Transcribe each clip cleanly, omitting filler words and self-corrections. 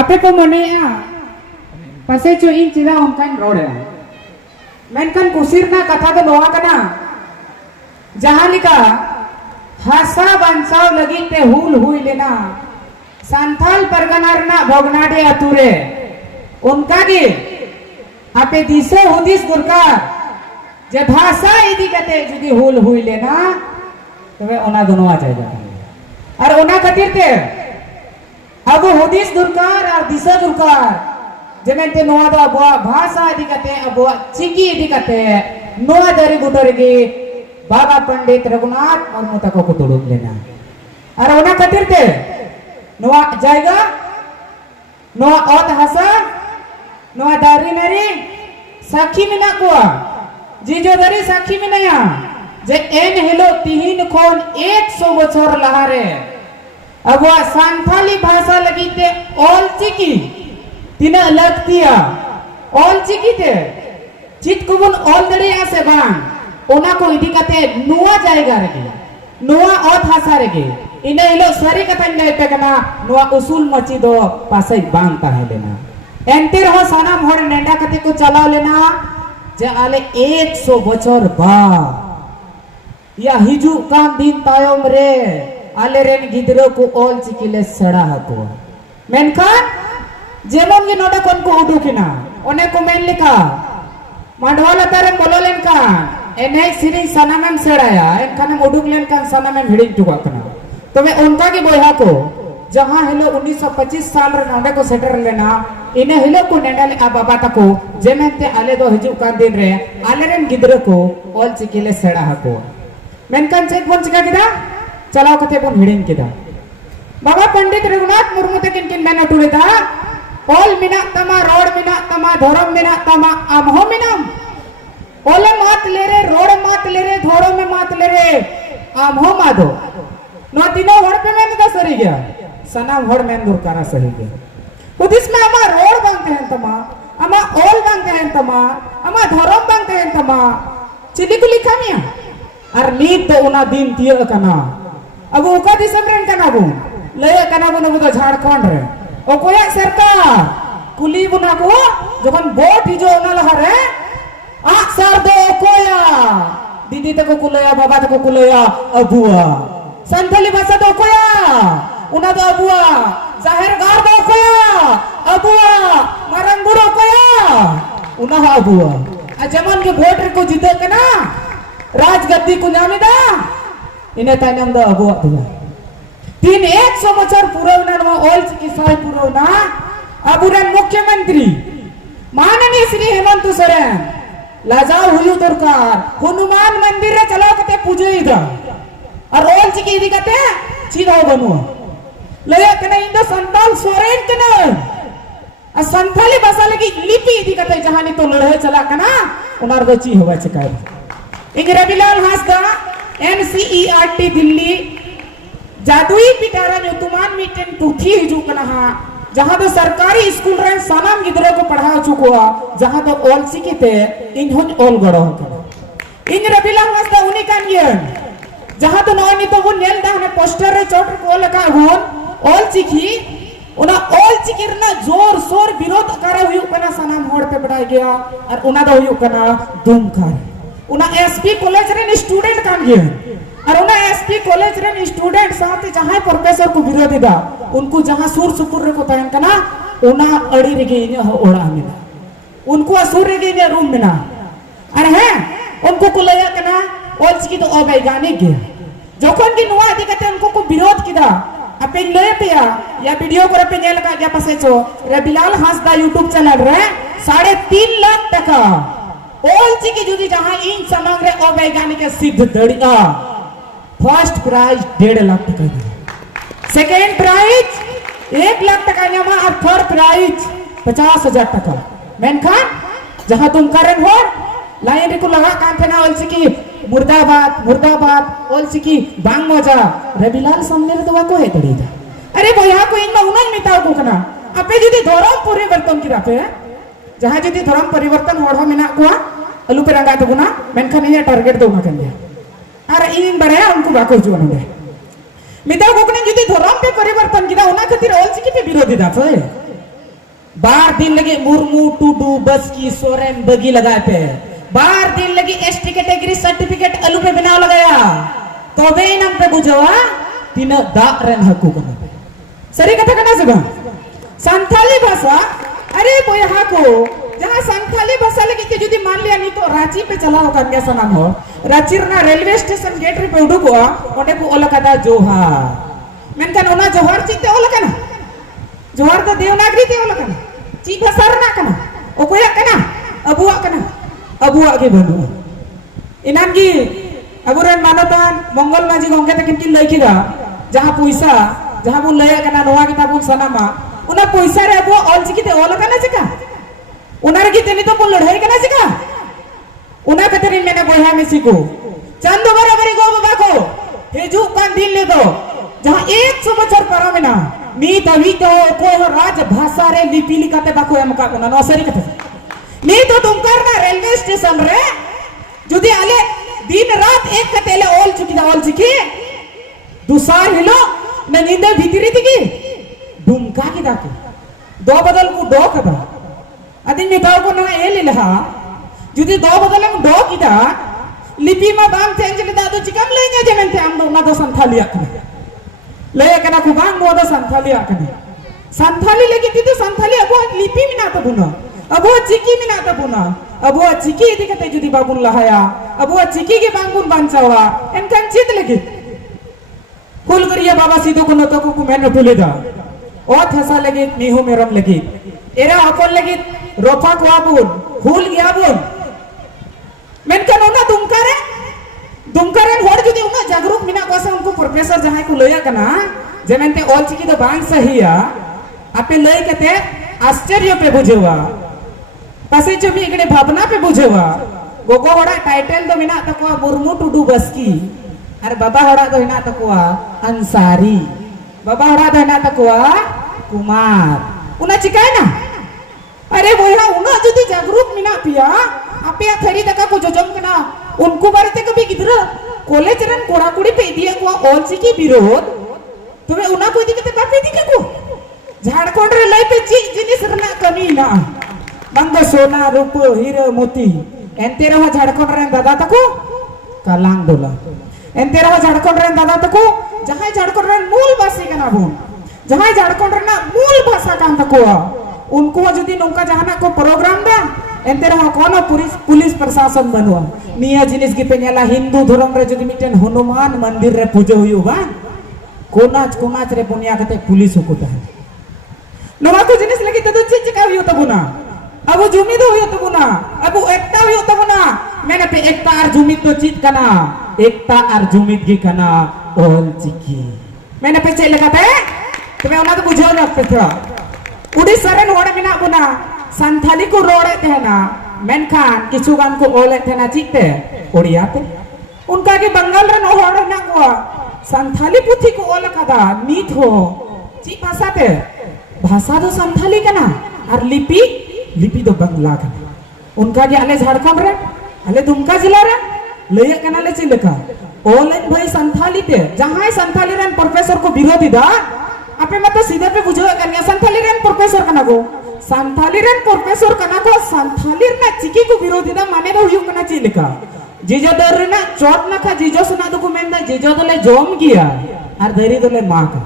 Apa ko mania? Pasai cu ing cila onkan rode. Menkan kusir na kata to noa kana. Jahan lika hasa bansau lagi te hul hui lena. Santhal परगनार ना भोगनाडे अतुरे उनका की आपे दिशा हुदिस दुर्कार जे भाषा इदी कते जुदी हुल हुई लेना तबे ओना दोनों आ जाएगा और ओना खातिर ते अब हुदिस दुर्कार और दिशा दुर्कार जेमेंते नोआ दा बुआ भाषा इदी कते अब चिकी इदी कते नोआ दरी गुटरगी बाबा पंडित रघुनाथ मुर्मू तको को तोड़ुक लेना और ओना खातिर ते नोआ जाएगा नोआ ओत हसा नोआ दारी नरी साखी में ना कुआ जीजो दारी साखी में नया जे एन हेलो तीन खोन 100 बछर लहारे अब वह सांथाली भाषा लगी ते ऑल चिकी तीना लगतिया ऑल चिकी ते चित कुबुन ऑल दरी आसे बांग ओना को इदी कते नोआ जाएगा रगे नोआ ओत हसा रगे इने हिलो सारी कथा इंदे पेकना नोआ उसूल मची दो पासे बांग ताहे लेना एंतिर हो सानाम होड़ नेंडा कते को चलाव लेना जे आले 100 बछर बा या हिजू कान दिन तायम रे आले रेन गिदरो को ऑल चिकिले सड़ा हको मेनखान जेमन गे नोडा कोन को उडुकिना ओने को मेन लिखा मांडवाला तारे बोलो लेनका एने सिरी सनामम सड़ाया एनखाने उडुक लेनका सनामम हिडिंग टुका कना तबे उनका की बोया को जहां हेलो 1925 साल रे नोडे को सेटर लेना इने हेलो को नेंडाले आ बाबा तको जेमेंते आले दो हिजु का दिन रे आले रेन गिदरो को ऑल चिकिले सेड़ा हको मेनकान चेक बोन चिका किदा चलाव कते बोन हिडिंग किदा बाबा पंडित रघुनाथ मुर्मू ते किन मेन अटुलेदा ऑल मिना तमा रोड मिना तमा धरम मिना तमा आमहो मिनम ओले मात ले रे रोड मात ले रे धोरो में मात ले रे आमहो मादो नो तीनों हड़ पे मैंने का सही गया सनाम हड़ में दुर्कारा सही गया उदिस में अमा रोड बांधते हैं तमा अमा ओल बांधते हैं तमा अमा धर्म बांधते हैं तमा चिली को लिखा मिया और नीत तो उना दिन तिया कना अब उका दिसम रेन कना बु ले कना बु न झारखंड रे ओ कोया सरकार कुली बुना को जबन वोट हिजो ओना लहरे आ सर दो कोया दीदी तको कुलया बाबा तको कुलया अबुआ संथाली भाषा दो कोया उना दो अबुआ जाहिर गार दो कोया अबुआ मरंगुरो कोया उना अबुआ आ जमन के वोट को जीते कना राजगद्दी को नामिदा इने ताइनम दो अबुआ दुआ तीन 100 बछर पुरवना नो ऑल चिकित्सा पुरवना अबुरन मुख्यमंत्री माननीय श्री हेमंत सोरेन लाजाव हुयु दरकार हनुमान मंदिर रे चलाव कते पूजे इदा और ऑल चिकी इदी कते चिदाव बनु लया कने इंदो संताल सोरेन कने आ संथाली भाषा लगी लिपि इदी कते जहानी तो लड़े चला कना उनार दो ची होवा चकाय इंग रविलाल हासदा NCERT दिल्ली जादुई पिटारा नुतुमान मीटन पुथी हिजू कना हा जहां तो सरकारी स्कूल रे सानाम गिदरे को पढ़ा चुकोआ जहां तो ऑल सिकिते इनहन ऑल गड़ो कना इंग रविलाल हासदा उनी कान गियन जहां तो नॉनी तो वो नेल दा ने पोस्टर रे चोट को लगा होन ऑल चिकी उना ऑल चिकिर ना जोर शोर विरोध करे हुई कना सानाम होड़ पे बढ़ाई गया और उना दो हुई कना दुमकार उना एसपी कॉलेज रे स्टूडेंट कान गियन और उना एसपी कॉलेज रे स्टूडेंट साथ जहां प्रोफेसर को विरोधी दा उनको जहां सुर सुपुर रे को तयन कना उना अड़ी रे गे ओड़ा मिला उनको असुर रे गे रूम मिला अरे है उनको कुलया कना ऑल चिकी तो अवैज्ञानिक गया जोखन की नुआ दिखते उनको को विरोध किदा अपे ले पिया या वीडियो करे पे नेल का गया पसे छो रविलाल हासदा यूट्यूब चैनल रे 3.5 लाख टका ऑल चिकी जुदी जहां इन समग्र अवैज्ञानिक सिद्ध दड़िया फर्स्ट प्राइज 1.5 लाख टका सेकंड प्राइज 1 लाख टका न्यामा और थर्ड प्राइज 50,000 टका मेनखान जहां तुम करन हो लाइन को लगा कान पे ना ऑल चिकी मुर्दाबाद मुर्दाबाद ऑल चिकी बांग मजा रविलाल सामने रे दवा को है तड़ीदा अरे भैया को इन उनन मिताव को कना अपे जदी धर्म परिवर्तन की रापे जहां जदी धर्म परिवर्तन होड़ मिना को अलू पे रंगा तगुना मेनखान इया टारगेट दो ना कने अरे इन बड़े उनको बाको जुन दे मिताव को कने जदी धर्म पे परिवर्तन किदा ओना खातिर ऑल चिकी पे विरोधी दा बार दिन लगे मुर्मू टुडू बस्की सोरेन बगी लगाए पे बार दिन लगी एसटी कैटेगरी सर्टिफिकेट अलू पे बनाव लगाया तो वे नाम पे बुझवा तीन दाग रेन हकू कना सरी कथा कना से बा संथाली भाषा अरे बोया को जहां संथाली भाषा लगी के जुदी मान लिया नहीं तो रांची पे चला होगा क्या सनाम हो रांची ना रेलवे स्टेशन गेट रे पे उडुको ओंडे को ओला कदा जोहार मेनकान ओना जोहार चिते ओला कना जोहार तो देवनागरी ते ओला कना ची भाषा रना कना ओकोया कना अबुआ के बनु इनान की अबुरन मानतान मंगल माजी गंगे तकिन की लई किदा जहां पैसा जहां बु लय कना नोवा की ताबु सनामा उना पैसा रे अबुआ ऑल चिकी ते ओला कना चिका उना रे की तेनी तो बोल लड़ाई कना चिका उना कतरी मेना बोया में सिको चंद बराबरी गो बाबा को हेजु कान दिन ले दो जहां 100 बछर परमेना मी तवी तो को राज भाषा रे लिपि लिखाते बाको एमका कोना नो सरी कथे नी तो तुम करना रेलवे स्टेशन रे जुदी आले दिन रात एक कतेले ओल चिकी दुसार हिलो न नींदे भीतरी तिकी दुमका की दाके दो बदल को दो कदा अदिन मिताव को ना ए लिलहा जुदी दो बदल को दो किदा लिपि मा बांग चेंज ले दादो चिकम लेंगे जे मेनते आम ना दो संथालिया कने ले कना को बांग मो दो संथालिया कने संथाली लगी ती तो संथाली अबो लिपि मिना तो बुना अबो चिकी मिना तो बुना अबो चिकी इदी कते जुदी बाबुन लहाया अबो चिकी के बांगुन बांचावा एनकन चित लगी फुल करिया बाबा सीधो को नतो को मेन टुलेदा ओ थसा लगी निहु मेरम लगी एरा अपन लगी रोफा को आबुन फूल गया बुन मेनकन ओना दुमकारेन होड़ जुदी उना जागरूक मिना को से उनको प्रोफेसर जहां को लया कना जेमेंते ऑल चिकी तो बांग सहिया आपे लय कते आश्चर्य पे बुझेवा पासे जो भी इकडे भावना पे बुझेवा गोगो होड़ा टाइटल दो मिना तको मुर्मू टुडू बस्की अरे बाबा होड़ा दो हिना तको अंसारी बाबा होड़ा दो हिना तको कुमार उना चिकाय ना अरे बोया उना जुदी जागरूक मिना पिया आपे थरी तका को जोजम कना उनको बारे कभी गिदरा कॉलेज रन कोड़ा कुड़ी पे दिया को ऑल चिकी विरोध तुम्हें उना को दिकते बापे दिके को झारखंड रे लई पे चीज जिनिस रना कमी ना बंग सोना रूप हीरो मोती एंते रहा झारखंड रे दादा तको कलांग दोला एंते रहा झारखंड रे दादा तको जहां झारखंड रे मूल भाषी कना बोन जहां झारखंड रे ना मूल भाषा कान तको उनको जदी नोंका जहाना को प्रोग्राम दा एंते रहा कोनो पुलिस प्रशासन बनवा निया जिनिस की पेनेला हिंदू धर्म रे जदी मिटेन हनुमान मंदिर रे पूजा हुयो बा कोनाच रे पुनिया कते पुलिस को ता नोवा को जिनिस लगी तो चिच का हुयो तबुना अब जुमिद हुयो तबुना अब एकता हुयो तबुना मैंने पे एकता आर जुमिद तो चित कना एकता आर जुमिद की कना ऑल चिकी मैंने पे चले कते तुम्हें ओना तो बुझो ना पे था उड़ीसा रे होड़ मिना बुना संथाली को रोड़े थे ना मेनखान किछु गान को ओले थे ना चिते ओडिया ते उनका के बंगाल रे नो होड़ ना को संथाली पुथी को ओल कदा नीत हो ची भाषा ते भाषा तो संथाली कना और लिपि तो बंगला कना उनका के आले झारखंड रे आले दुमका जिला रे लय कना ले चिलका ओलेन भाई संथाली ते जहां संथाली रन प्रोफेसर को विरोधी दा आपे मत सीधे पे बुझो कन्या संथाली रन प्रोफेसर कना को संथाली रन प्रोफेसर कना को संथाली ना चिकी को विरोधी दा माने दो हुयो कना चिलका जीजो दर ना चोट ना खा जीजो सुना तो को मेन दा जीजो दले जोम गिया और धरी दले मां का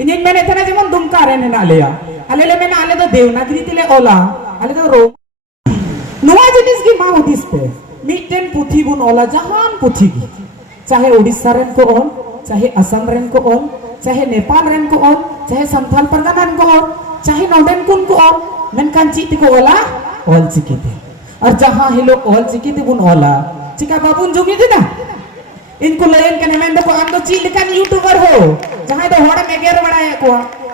इनिन मेने थे ना जेमन दुमका रे ना लेया आले ले मेना आले तो देवनागरी तिले ओला आले तो रो नोवा जिनिस की मां होदिस पे मिटेन पुथी बुन ओला जहान पुथी की चाहे ओडिसा रेन को ओल चाहे असम रेन को ओल चाहे नेपाल रेन को ओल चाहे संथाल परगना रेन को ओल चाहे नोडेन कुन को ओल मेनकान चिति को ओला ओल चिकीते और जहां हिलो ओल चिकीते बुन ओला चिका बाबुन जुमी दे ना इनको लेन कने मेन दो आम तो ची लेकान यूट्यूबर हो जहां दो होड़ मेगेर बड़ाया को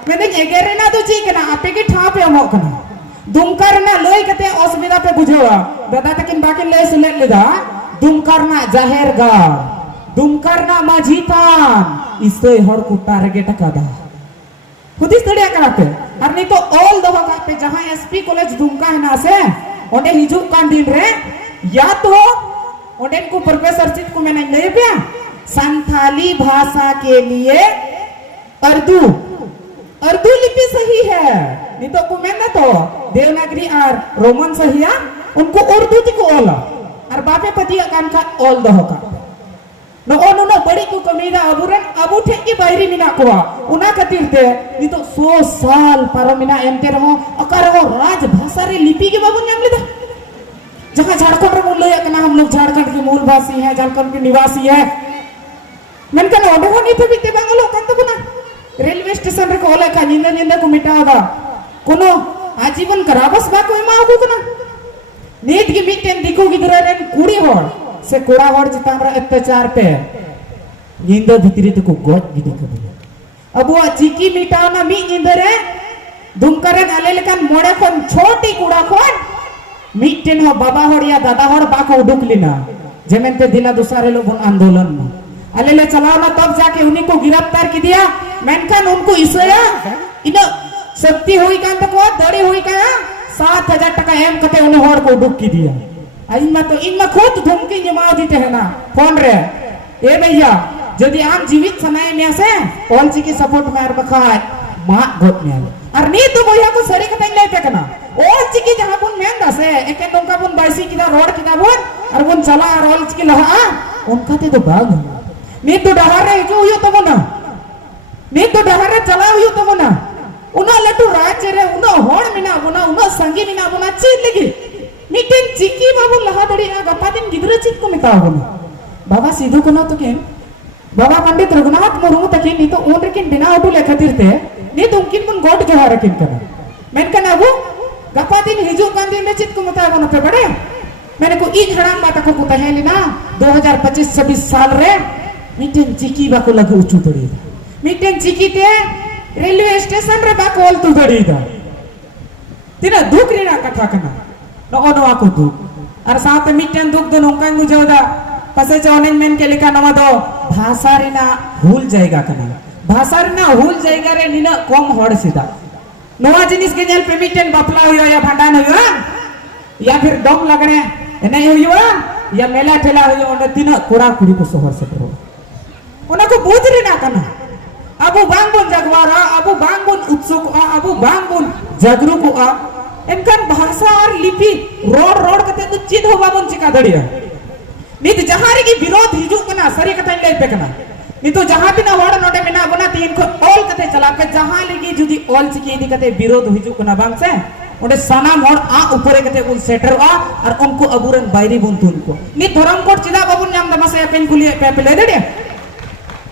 मेन एगेर ना तो ची कना आपे के ठा पे अमो कना दुमकर ना लय कते असुविधा पे बुझेवा दादा तकिन बाकी ले सुले लेदा दुमकर ना जाहेर गा दुमकर ना माझीतान इससे हर को टारगेट कदा खुदिस तड़िया कराते और नहीं तो ऑल दो का पे जहां एसपी कॉलेज दुमका है ना से ओने हिजु कान दिन रे या तो ओने को प्रोफेसर चित को मैंने ले पिया संथाली भाषा के लिए उर्दू लिपि सही है नितो को मेना तो देवनागरी और रोमन सहिया उनको उर्दू ती को ओला और बापे पति कान का ओल दो का नो ओनो बड़ी को कमीदा अबुरन अबु ठे की बाहरी मिना को उना खातिर ते नितो 100 साल पारो मिना एमते रहो अकर हो राज भाषा रे लिपि के बाबू नाम लेदा जहां झारखंड रे बोल लया कना हम लोग झारखंड के मूलवासी हैं झारखंड के निवासी है मेनकन ओडे हो नितो बिते बांगलो कान तो बना रेलवे स्टेशन रे को ओला का निंदा निंदा को मिटावा कोनो आजीवन कराबस बा को एमा को कना नीट की मिटेन दिखो गिदरा रे कुड़ी होड़ से कोड़ा होड़ चितान रे अत्याचार पे निंदा भितरी तो को गोज गिदी कबले अब वो चिकी मिटाव ना मी निंदरे दुमकरन आले लेकन मोड़े खन छोटी कुड़ा खन मिटेन हो बाबा होड़ या दादा होड़ बाको उडुक लिना जेमेन पे दिला दुसारे लोग आंदोलन में आले ले चलाओ ना तब जाके उन्हीं को गिरफ्तार की दिया मेनकन उनको इसया इन शक्ति हुई कान तो को दड़ी हुई का 7,000 टका एम कते उन्हें होड़ को उडुक की दिया इनमें खुद धमकी जमा देते हैं ना फोन रे ए भैया यदि आम जीवित समय में से ऑलची की सपोर्ट मार बखाय मा गोट में और नी तो भैया को सरी कतई ले पेकना ऑलची की जहां बुन मेन दसे एके नोका बुन बाइसी किदा रोड किदा बुन और बुन चला और ऑलची की लहा उनका ते तो बाग नी तो डहार रे जो यो तो बना नी तो डहार रे चला यो तो बना उना लटू राज्य रे उना होड़ मिना बुना उना संगी मिना बुना चीज लगी मिटेन चिकी बाबू लहा दड़ी गप्पा दिन गिदरा चित को मिताव बना बाबा सीधो को ना तो केन बाबा पंडित रघुनाथ मुर्मू तकिन नी तो ओन रेकिन बिना उठू ले खातिर ते नी तो उनकिन बुन गोट जोहार रकिन कना मेन कना अबू गप्पा दिन हिजू कान दिन चित को मिताव बना पे बड़े मैंने को इन हराम बात को तहेली ना 2025-26 साल रे मिटेन चिकी बाको लगू उचू दड़ी मिटेन चिकी ते रेलवे स्टेशन रे बाको ओल तू दड़ी दा तिना दुख रे ना कथा कना नो को दुख और साथ मिटेन दुख दो नोंका मुझेदा पसे चौनेन मेन के लिखा नवा दो भाषा रे ना भूल जाएगा कना भाषा रे ना भूल जाएगा रे निना कम होड़ सीधा नवा जिनिस के जेल पे मिटेन बापला हुआ या भांडान हुआ या फिर डोम लगने नहीं हुआ या मेला ठेला हुआ उन्हें तीन कोड़ा कुड़ी को शहर से करो उन्हें को बूझ रे ना कना अबू बांगबुन जगवारा अबू बांगबुन उत्सुक अबू बांगबुन जगरू को एनकन भाषा और लिपि रोड रोड कते तो चिद होबा बन चिका दड़िया नित जहारी की विरोध हिजू कना सरी कते ले पे कना नी तो जहां बिना होड़ नोडे बिना बना तीन को ऑल कते चला के जहां लगी जुदी ऑल चिकी इदी कते विरोध हिजू कना बांग से ओडे सानाम होड़ आ ऊपर कते उन सेटर आ और उनको अबुरन बायरी बुन तुन को नी धरम कोट चिदा बाबू नाम द मसे पेन कुली पे ले दड़िया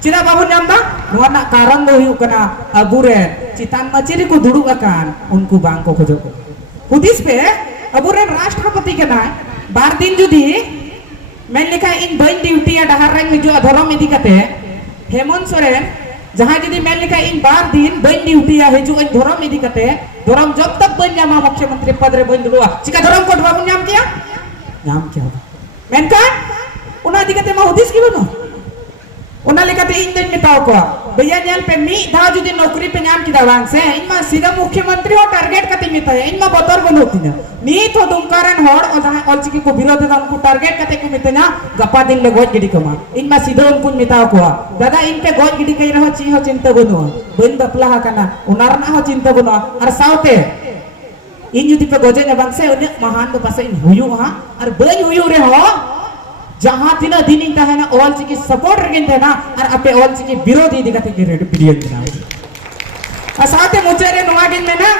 चिदा बाबू नाम दा नोना कारण दो हिउ कना अबुरे चितान मचिरी को दुडु अकान उनको बांग को खोजो हुदिस पे अबुरे राष्ट्रपति के ना बार दिन जुदी मैं लिखा इन बन ड्यूटी या डहार रंग में जो धर्म इदी कते हेमंत सोरेन जहां जुदी मैं लिखा इन बार दिन बन ड्यूटी या हेजु इन धर्म इदी कते धर्म जब तक बन जामा मुख्यमंत्री पद रे बन दुआ चिका धर्म कोट बाबू नाम क्या मेनका उना इदी कते मा हुदिस की बनो उना लेकाते इन दिन मिताव को भैया नेल पे मी धा जुदी नौकरी पे नाम किदा वांग से इनमा सीधा मुख्यमंत्री हो टारगेट कते मिता है इनमा बतर बनोती ना नी तो दुमकारन होड़ और जहां ऑलचिकी को विरोध है उनको टारगेट कते को मिते ना गप्पा दिन ले गोज गिडी कमा इनमा सीधा उनको मिताव को दादा इन पे गोज गिडी कई रहो ची हो चिंता बनो बन बपला हा कना उनार ना हो चिंता बनो और साउते इन जुदी पे गोजे ने वांग से उन महान को पासे इन हुयु हा और बन हुयु रे हो जहां तीना दिन इंता है ना ऑल चिकी सपोर्ट रगिन थे ना और अपे ऑल चिकी विरोधी दिखाते के रेड पीरियड ना असाते मुचेरे नोआगिन में ना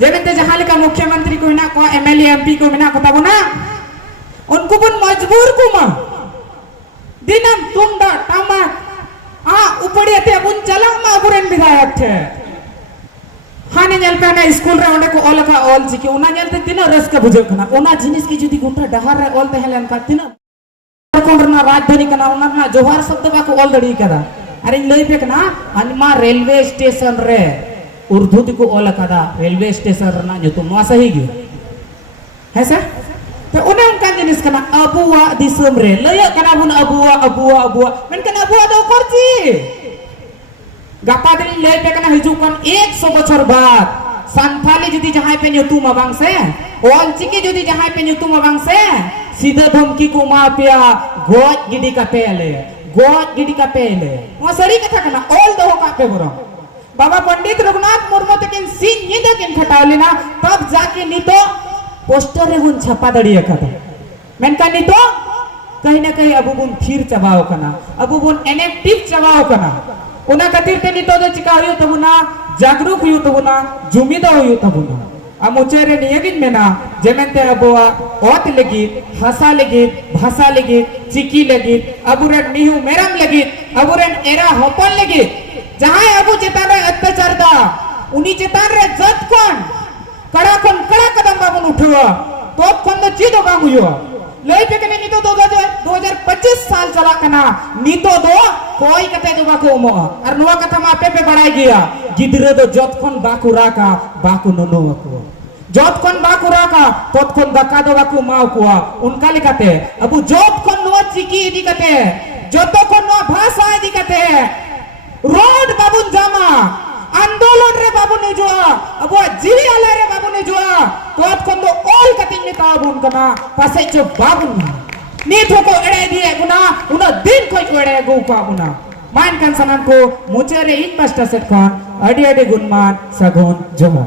जेबेते जहां लिका मुख्यमंत्री को ना को एमएलए एमपी को ना को तबो ना उनको बन मजबूर को मा दिनम तुंडा टामा आ उपड़ी ते बुन चला मा बुरेन विधायक थे हाने नेल पे ना स्कूल रे ओंडे को ऑल का ऑल चिकी उना नेलते तीना रस का बुझो कना उना जिनिस की जुदी गुंटा डहार रे ऑल ते हेलन का तीना कोंडना राजधानी कना उना जोहार शब्द बा को ऑल दड़ी कदा अरे लई पे कना अनमा रेलवे स्टेशन रे उर्दू को ऑल कदा रेलवे स्टेशन ना जो मा सही गे है सर तो उन्हें उनका जिनिस कना अबुआ दिसम रे लय कना बुन अबुआ मेन कना अबुआ दो करची गप्पा दिन लय पे कना हिजू कन 100 बछर बाद संथाली जुदी जहां पे न्यूतुम अबांग से ऑल चिकी जुदी जहां पे न्यूतुम अबांग से सीधा धमकी को मापिया गोज गिडी का पेले वो सरी कथा कना ऑल दो का पे बरो बाबा पंडित रघुनाथ मुर्मू तकिन सिंह निदा किन खटाव लेना तब जाके नितो पोस्टर रे बुन छपा दड़िया का मेनका नितो कहीं ना कहीं अबू बुन थीर चबाओ कना अबू बुन इनएक्टिव चबाओ कना उना खातिर ते नितो दो चिका हुयो तबुना जागरूक हुयो तबुना जुमिदा हुयो तबुना आ मुचेरे नियगिन मेना जेमेंते अबुआ ओत लगी हसा लगी भाषा लगी चिकी लगी अबुरन निहु मेरम लगी अबुरन एरा होपन लगी जहां अबू चेतान रे अत्याचार दा उनी चेतान रे जत कोन कड़ा कदम बाबुन उठवा तो कोन दो चीदो बांग हुयो लई पे कने नितो 2025 साल चला कना नितो दो कोई कते दो बाको मो और नोआ कथा मा पे बड़ाई गया गिदरे दो जत कोन बाकु राका बाकु ननो को जत कोन बाकु राका तत कोन दका दो बाकु माव कुआ उनका लिखाते अबू जत कोन नोआ चिकी इदी कते जतो कोन नोआ भाषा इदी कते रोड बाबुन जामा आंदोलन रे बाबू ने जोआ अब जीवी आले रे बाबू ने जोआ तो आज कौन दो ऑल कटिंग ने ताब उनका पासे जो बाबू नी तो को एड़े दिए गुना उना दिन कोई को एड़े गो का गुना मान kan sanan ko मुचेरे इन पास्टा सेट खान अडी गुणमान सगुन जोहा